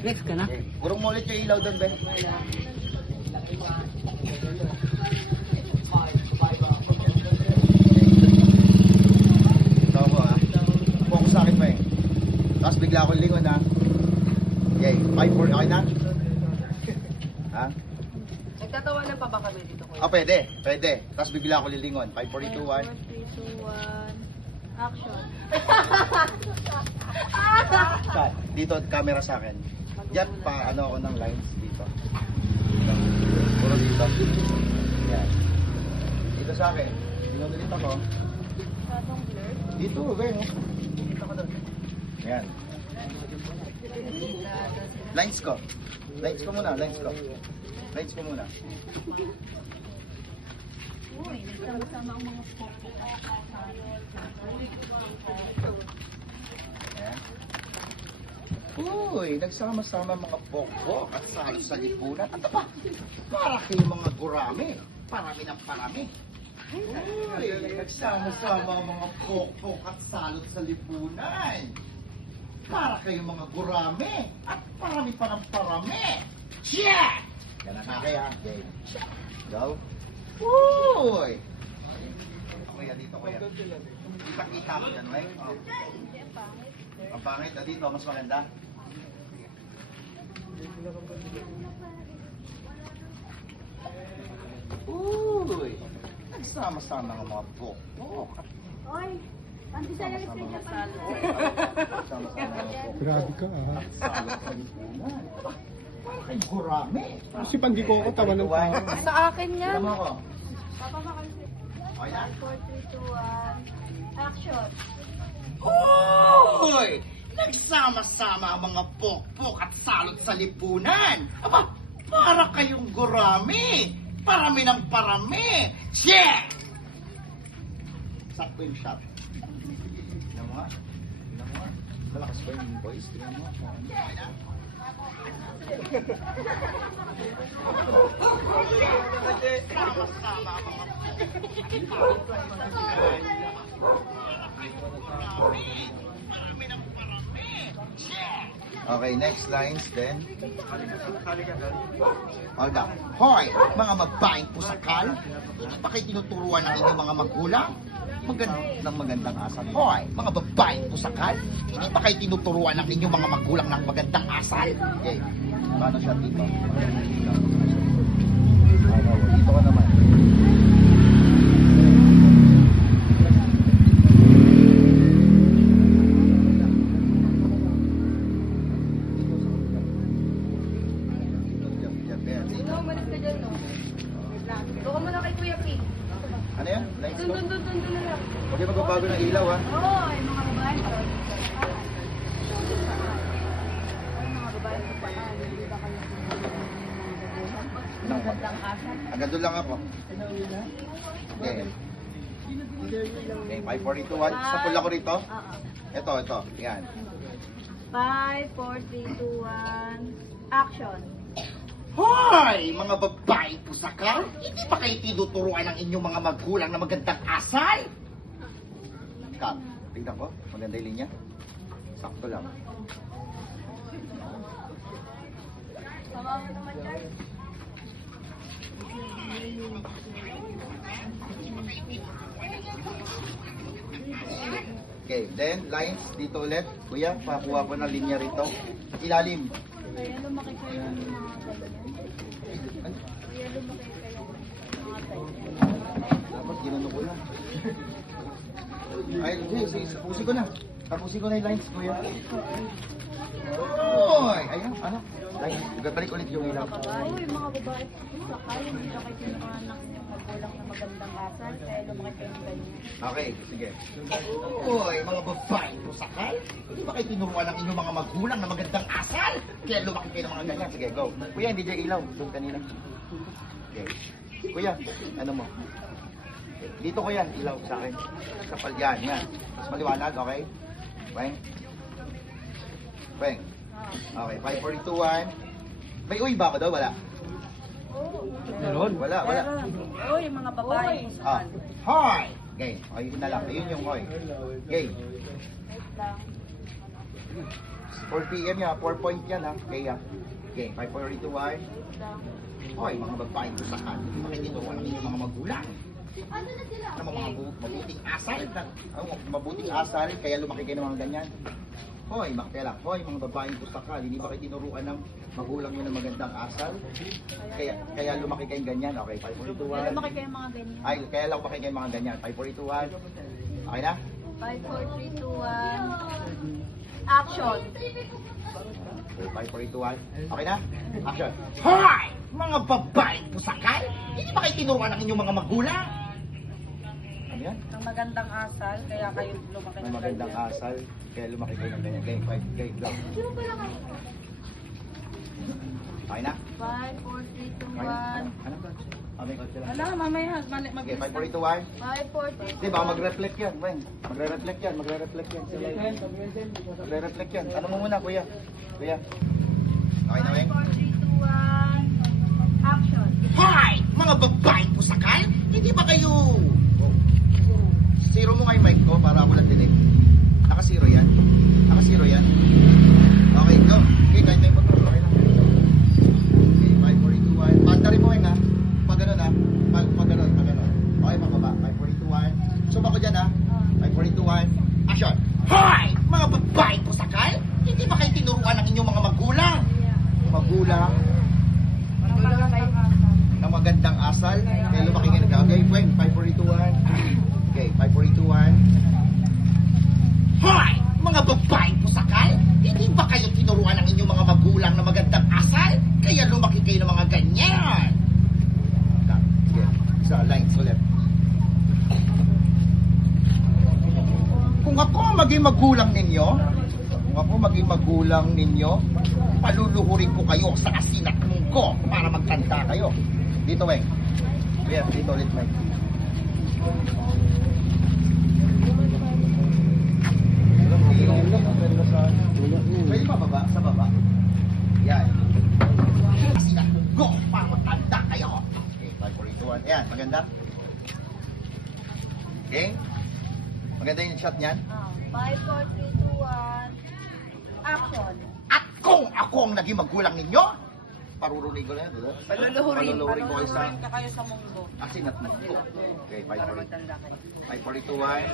Next ka na? Okay. Urong mo ulit yung ilaw doon, Ben. Ito ako ha. Focus sa akin pa eh. Tapos bigla akong lingon ha. Okay, 5-4, okay na? Ha? Nagtatawanan pa ba kami dito, kuya? Ah, pwede, pwede. Tapos bigla ako lilingon. 5, 4, 3, 2, 1. 4, 3, 2, 1, action. Cut. Dito, camera sa akin. Diyan, pa ano ako ng lines dito. Dito. Puro dito. Yan. Dito sa akin. Dinunulit ako. Patong blur. Dito, Ben. Oh. Dito ko doon. Yan. Lines ko. Lines ko muna, lines ko. Lines ko muna. Uy, nagsama-sama ang mga popo. Ayan. Uy, nagsama-sama mga pokpok at salo sa lipunan. Ano ba? Para kayong mga gurami. Parami ng parami. Uy, nagsama-sama ang mga pokpok at salot sa lipunan. Para kayong mga gurami at parami pa ng parami. Yeah! Yan ang kaya. Okay. Go. Uy! Kuya, dito kuya. Kita-kita mo yan, right? Oh. Ang pangit, dito, mas maganda. Uy! Nagsama-sama ng mga pokpok. Oy, anti sa'yo yung tignan pa. Nagsama-sama ng mga pokpok. Grabe ka ah. At salot sa lipunan. Para kayong gurami. Kasi pandi ko ako tawa ng tao. Sa akin yan. Tignan mo ako. Papa makalisi. Okay na? 4, 3, 2, 1, action. Uy! Nagsama-sama ang mga pokpok at salot sa lipunan. Aba, para kayong gurami. Parami ng parami. Yeah! Sakto yung shot. Tignan mo nga. Tignan mo nga. Malakas ba yung voice? Tignan mo. Okay na? Sama-sama ang mga Okay, next lines then. Olga. Hoy, mga babaeng pusakal. Hindi ba kayo tinuturuan ng inyong mga magulang? Magandang asal. Hoy, mga babaeng pusakal. Hindi ba kayo tinuturuan ng inyong mga magulang ng magandang asal? Okay. Paano siya dito? Dito ka naman. Ikaw, umalis ka dyan, no? Ikaw ka muna kay Kuya P. Ano yan? Lines ko? Dun na lang. Huwag kayo magbabago ng ilaw ha. Oo, ay mga babae. Ay, mga babae sa paan. Hindi ba kayo magandang asal? Hanggang doon lang ako. Okay. Okay, 5, 4, 2, 1. Papul ako rito. Oo. Ito. Yan. 5, 4, 3, 2, 1, action. Hoy! Mga babae pusakal! Hindi ba kayo tinuturuan ng inyong mga magulang na magandang asal? Cut. Tingnan ko. Maganda yung linya. Sakto lang. Tama mo naman, Charles. Okay, then lines dito ulit. Kuya, pakuha ko ng linya rito. Ilalim. Kaya lumaki kayo ng mga ganyan. Kaya lumaki kayo ng mga ganyan. Dapat ginano ko na. Ay, sige, tapusin ko na. Tapusin ko na yung lines, kuya. Oy! Ayan, ano? Lines. Balik ulit yung ilaw. Uy, mga babae, sakay, hindi ba kayo tinukanak ng magulang na magandang asal, kaya lumaki kayo ng ganyan. Okay, sige. Uy, mga babae po sakal. Hindi ba kayo tinuruan ng inyong mga magulang na magandang asal? Kaya lumaki kayo ng mga ganyan. Sige, go. Kuya, hindi dyan ilaw. Doon kanina. Okay. Kuya, ano mo? Dito ko yan, ilaw sa akin. Kapal yan, yan. Mas maliwanag, okay? Bang. Bang. Okay, 5, 4, 2, 1. May uy ba ako daw? Wala. Meron. Wala. Uy, mga babae, Ah. Hoy! Okay, ayun na lang. Ayun yung hoy. Okay. wait lang. 4 p.m. yan, 4 point yan ha. Okay, ha. Okay, 5, 4, 3, 2, 1. Hoy, mga babaeng pusakan. Makikituwa namin yung mga magulang. Ano mga mabuting asal. Mabuting asal, kaya lumaki kayo ng mga ganyan. Hoy, makatela. Hoy, mga babaeng pusakan. Hindi ba kayo tinuruan ng magulang nyo ng magandang asal? Kaya lumaki kayong ganyan. Okay, 5, 4, 3, 2, 1. Lumaki kayo mga ganyan. Ay, kaya lang lumaki kayong mga ganyan. 5, 4, 3, 2, 1. Okay na? 5, 4, 3, 2, 1. Action! 5, 4, 3, 2, 1. Okay na? Action. Hoy! Mga babaeng pusakay! Hindi ba kayo tinuruan ng inyong mga magulang? Ano yan? Ang magandang asal, kaya kayo lumaki May magandang asal, kaya lumaki kayo ng ganyan. Game 5, game go. Okay na? 5, 4, 3, 2, Okay na? 1. Ano ba? May kotse lang. Wala, mamaya. Okay, 5, 4, 3, 2, 1. 5, 4, 3, 2, Di ba, mag-reflect yan, Weng. Magre-reflect yan, magre-reflect yan. Magre-reflect yan. Ano mo muna, kuya? Kuya. Okay na, 5, Weng? 4, 3, 2, 1. Action! Hoy! Mga babaeng pusakay! Hindi ba kayo... Zero mo nga yung mic ko para ako lang dinig. Naka-zero yan? Naka-zero yan? Okay, go. Okay, kahit may pag-roll. Okay lang. Okay, 5, 4, 3, 2, 1. Pandarin mo yun ha. Pag ganun ha. Pag ganun, pag ganun. Okay, pababa. 5, 4, 3, 2, 1. Sumba ko dyan ha. 5, 4, 3, 2, 1. Action! Hoy! Mga babaeng pusakay! Hindi ba kayo tinuruan ng inyong mga magulang? Magulang Ang magandang asal. ng magandang asal. Kaya lumaki ka na. Okay, Weng. 5, 4, 3, 2, 1. Okay, 5, 4, 3, 2, 1. Hoy! Mga babaeng pusakay! Hindi ba kayo tinuruan ng inyong mga magulang na magandang asal? Kaya lumaki kayo ng mga ganyan. Sige, sa lines ulit. Kung ako ang maging magulang ninyo, paluluhurin ko kayo sa asinat ko para magtanda kayo. Dito, Weng. Yes, dito ulit, Weng. Pwede pa baba? Sa baba? Yan. Asinat ko para magtanda kayo. Okay, 5, 4, 3, 2, 1. Yan, maganda? Okay? Maganda yung shot niyan? 5, 4, 3, 2, 1. Action! At kung ako ang naging magulang ninyo, parurunin ko na yan, diba? Paluluhurin ko kayo sa ka kayo sa mundo. asinat mo ko. Okay, 5, 4, Magtanda kayo. 5, 4, 3, 2, 1.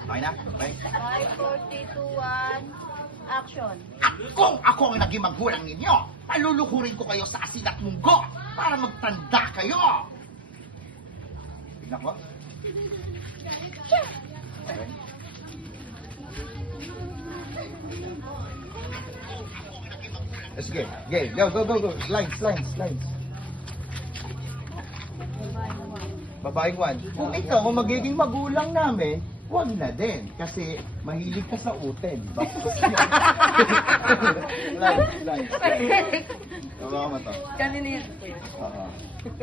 Okay na? Okay? 5, 4, 3, 2, 1. Action! At kung ako ang naging magulang ninyo, paluluhurin ko kayo sa asinat munggo para magtanda kayo. Tignan ko. Okay. Sige, okay, go. Lines. Babaeng one. Kung ikaw ang magiging magulang namin, huwag na din. Kasi mahilig ka sa uten. Lines. Tama mo to. Kanina yun. Oo.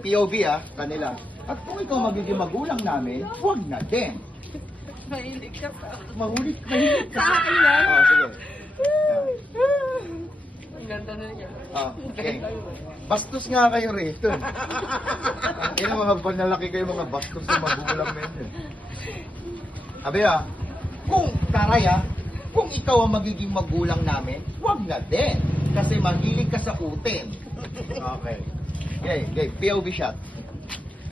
POV kanila. At kung ikaw magiging magulang namin, huwag na din. Mahilig ka pa. Mahilig ka. Sa akin yan? Oo, sige. Ang ganda na niya. Okay. Bastos nga kayo rito. Yan ang mga panlalaki kayo, mga bastos sa magulang nito. Sabi kung ikaw ang magiging magulang namin, huwag na din. Kasi mahilig ka sa utin. Okay. Okay, POV shot.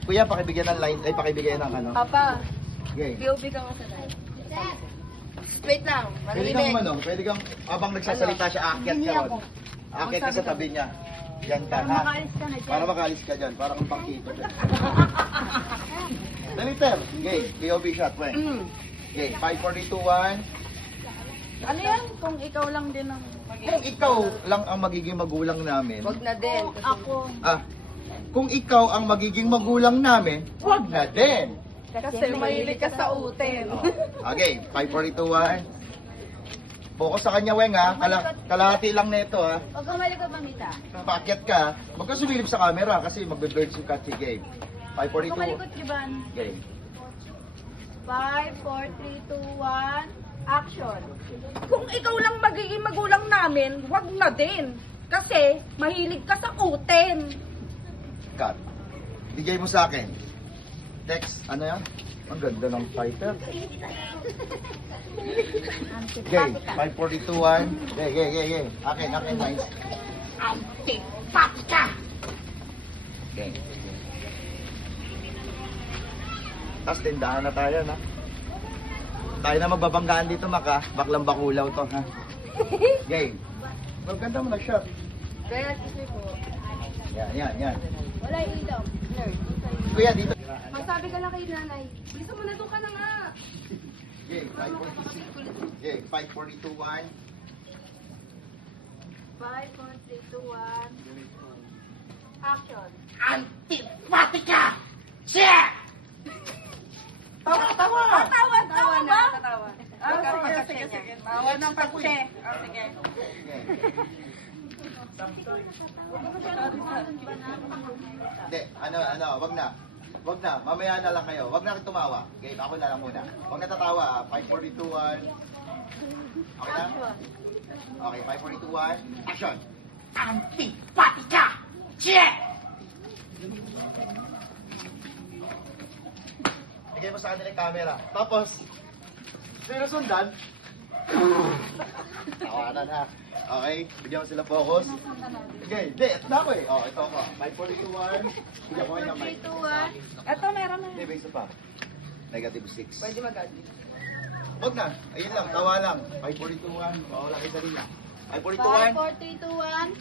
Kuya, pakibigyan ng line, pakibigyan ng ano. Papa, Okay. POV ka nga sa live. Wait lang, Pwede kang pwede kang, habang nagsasalita siya, aakyat Hindi ka ron. ako. Aakyat ka sa tabi niya. Yan ka, Para ha? makaalis ka na dyan. Para makaalis ka dyan, parang pangkito dyan. Dalitter, okay, POV shot, Weng. Okay, 5, 4, 3, 2, 1. Ano yan? Kung ikaw lang din ang Kung ikaw lang ang magiging magulang namin, Wag na din. Ako. kung ikaw ang magiging magulang namin, wag na din. Kasi mahilig ka sa uten. Okay, 5, 4, 3, 2, 1. Focus sa kanya, Weng, ha? Kalahati lang nito, ha? Huwag kang malikot, mamita. Paakyat ka, huwag ka sumilip sa camera kasi magbe-birds yung catchy game. 5, 4, Huwag 3, kang malikot, Ivan. game. 5, 4, 3, 2, 1. Action. Kung ikaw lang magiging magulang namin, wag na din. Kasi mahilig ka sa uten. Cut. Bigay mo sa akin. Text, ano yan? Ang ganda ng fighter. Okay, 542-1. Okay. Akin, nice. Antipatika! Okay. Tapos tindahan na tayo, na. Tayo na magbabanggaan dito, Maka. Baklang bakulaw to, ha? Game. Maganda mo na-shot. Kaya kasi po, Yan. wala yung ilaw. Kuya, dito. Magsabi ka lang kay nanay. Bisa mo na doon ka na nga. Okay, 542. Okay, 542-1. 5, 4, 3, 2, 1. Action. Antipatika! Check! Tawa! Tawa ba? Tatawa. Sige. Tawa ng pagse. Sige. Okay. Hindi, wag na. Mamaya na lang kayo. Wag na kayo tumawa. Okay, ako na lang muna. Wag na tatawa. 542-1. Okay na? Okay, 542-1. Action! Antipatika! Check! Bigay mo sa kanila yung camera. Tapos, sinusundan. Tawanan ha. Okay, bigyan mo sila focus. Okay, hindi, ito na ako eh. Oh, ito ako. 542-1. Bigyan ko kayo ng mic. 3, 2, 1. Ito, meron na. Hindi, may isa pa. Negative 6. Pwede mag-adli. Huwag na. Ayun lang, tawa lang. 542-1. Mawala kayo sa rin 5, 542-1. 4, 3, 2, 1.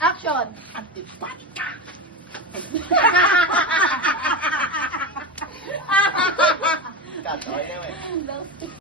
Action. Antipatika! Cut, okay na yun eh.